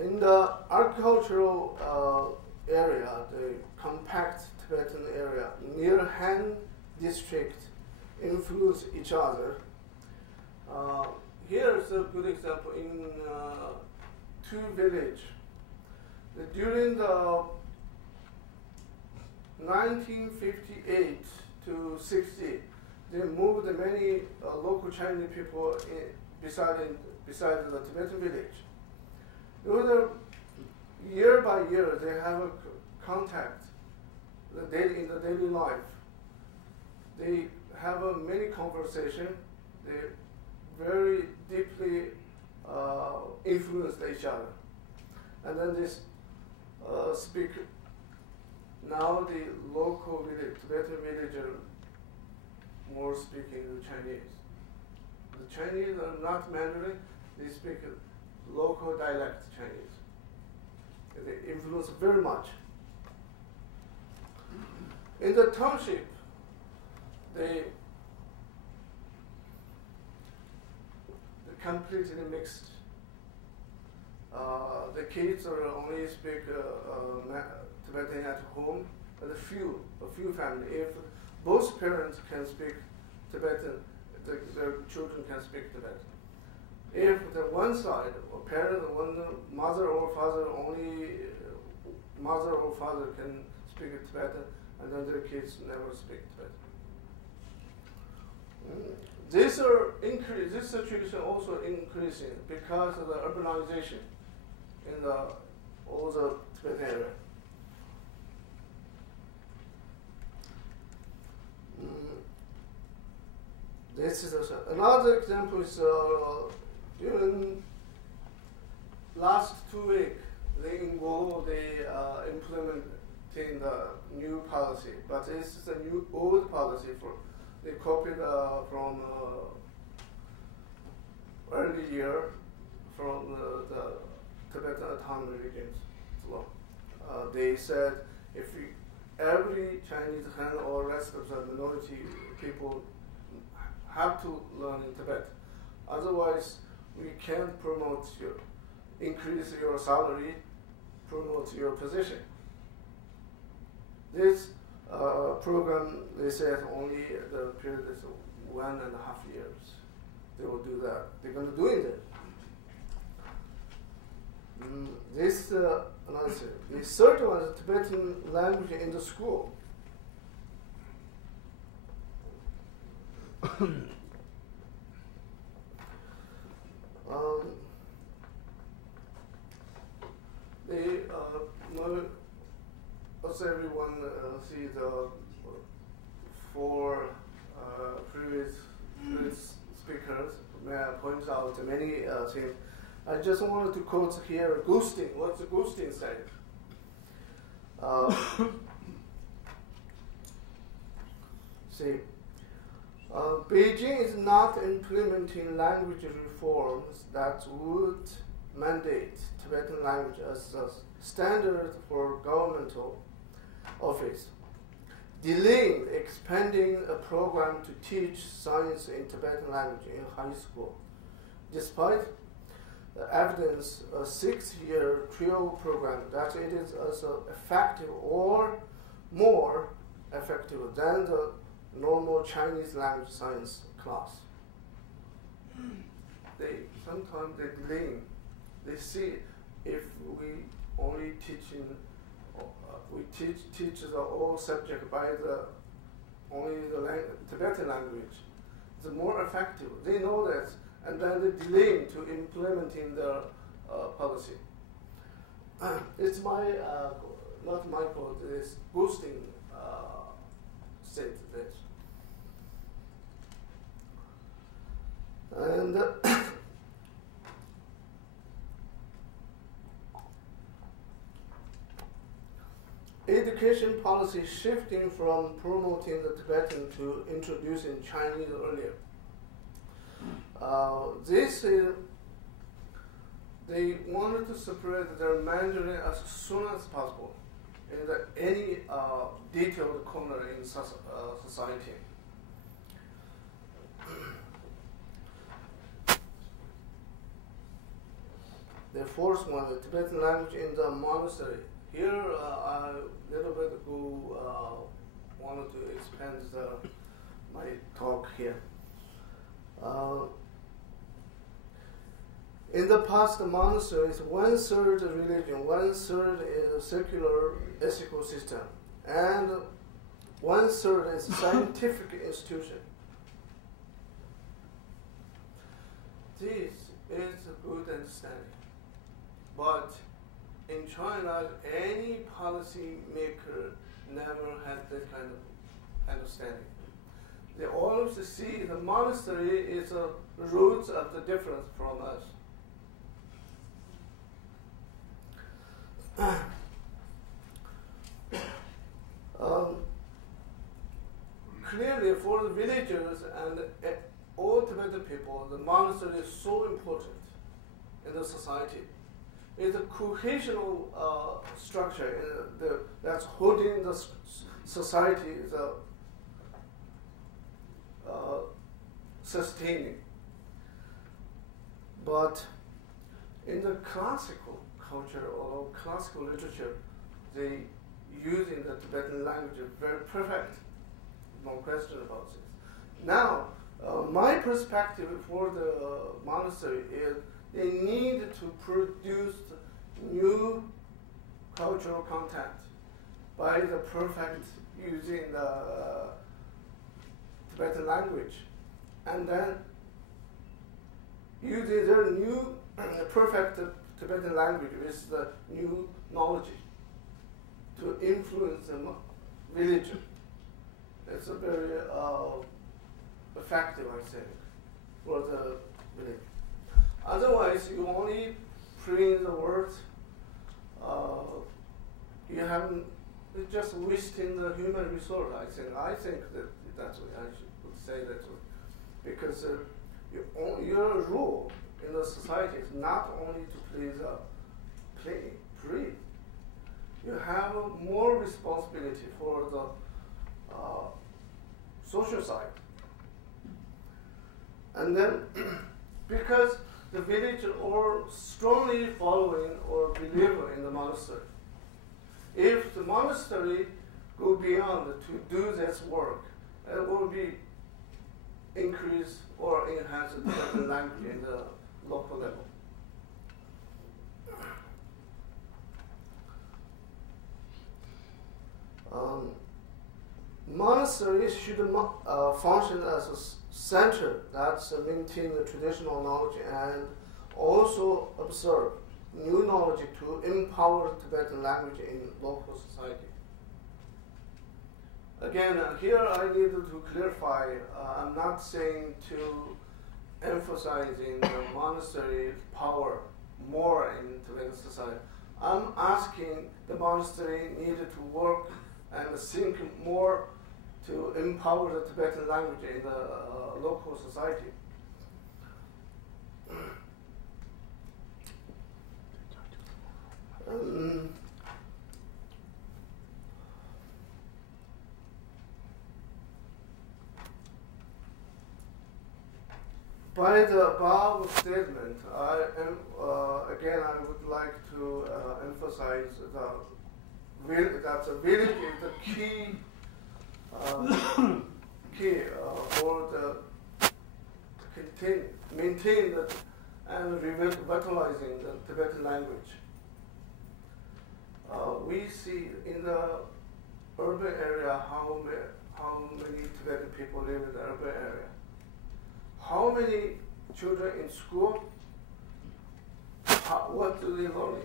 In the agricultural area, the compact Tibetan area near Han district influence each other. Here's a good example in two villages. During the 1958 to 60, they moved many local Chinese people beside the Tibetan village. Year by year, they have a contact in the daily life. They have many conversation. They very deeply influence each other. And then they speak. Now the local Tibetan villager more speaking Chinese. The Chinese are not Mandarin, they speak local dialect Chinese. They influence very much. In the township, they completely mixed. The kids are only speak Tibetan at home, but a few families. If both parents can speak Tibetan, their children can speak Tibetan. If the one side, or parent, one mother or father, only mother or father can speak Tibetan, and then their kids never speak Tibetan. This situation also increasing because of the urbanization in all the Tibetan area. This is another example. Is during last 2 weeks, in Guo they implementing the new policy, but this is a new old policy they copied from early year from the Tibetan autonomous regions law. They said if every Chinese Han or rest of the minority people have to learn in Tibet, otherwise we can't increase your salary, promote your position. This program, they said only the period is 1.5 years. They will do that. They're going to do it. This another thing. The third one is Tibetan language in the school. As everyone sees the 4 previous speakers points out many things. I just wanted to quote here Gustin. What's Gustin saying? Beijing is not implementing language reforms that would mandate Tibetan language as a standard for governmental office, delaying expanding a program to teach science in Tibetan language in high school. Despite the evidence, a 6-year trial program that it is as effective or more effective than the normal Chinese language science class. Sometimes they delay. They see if we only we teach the all subject by only the Tibetan language, it's more effective. They know that, and then they delay to implementing the policy. It's not my quote. It's Gustin said that. And education policy shifting from promoting the Tibetan to introducing Chinese earlier. They wanted to separate their Mandarin as soon as possible in any detailed corner in society. the fourth one, the Tibetan language in the monastery. Here, I little bit ago wanted to expand my talk here. In the past, the monasteries, 1/3 religion, 1/3 is a secular ethical system, and 1/3 is scientific institution. This is a good understanding. But in China, any policy maker never had that kind of understanding. They always see the monastery is a roots of the difference from us. Clearly, for the villagers and all Tibetan people, the monastery is so important in the society. It's a cohesional structure that's holding the society, sustaining. But in the classical culture or classical literature, they using the Tibetan language is very perfect. No question about this. Now, my perspective for the monastery is they need to produce new cultural content by the perfect using the Tibetan language, and then using their new perfect Tibetan language with the new knowledge to influence the village. It's a very effective, I think, for the village. Otherwise, you only print the words. You haven't. It's just wasting the human resource. I think that that's what I would say that way, because your role in the society is not only to please breathe. You have more responsibility for the social side. And then, because the village are strongly following or believe in the monastery, if the monastery go beyond to do this work, it will be increase or enhance the Tibetan language in the local level. Monasteries should function as a center that's maintain the traditional knowledge and also observe new knowledge to empower Tibetan language in local society. Again, here I need to clarify, I'm not saying to emphasizing the monastery power more in Tibetan society. I'm asking the monastery needed to work and think more to empower the Tibetan language in the local society. By the above statement, I would like to emphasize that the village is the key for the maintain and revitalizing the Tibetan language. We see in the urban area how many Tibetan people live in the urban area. How many children in school? What do they learn?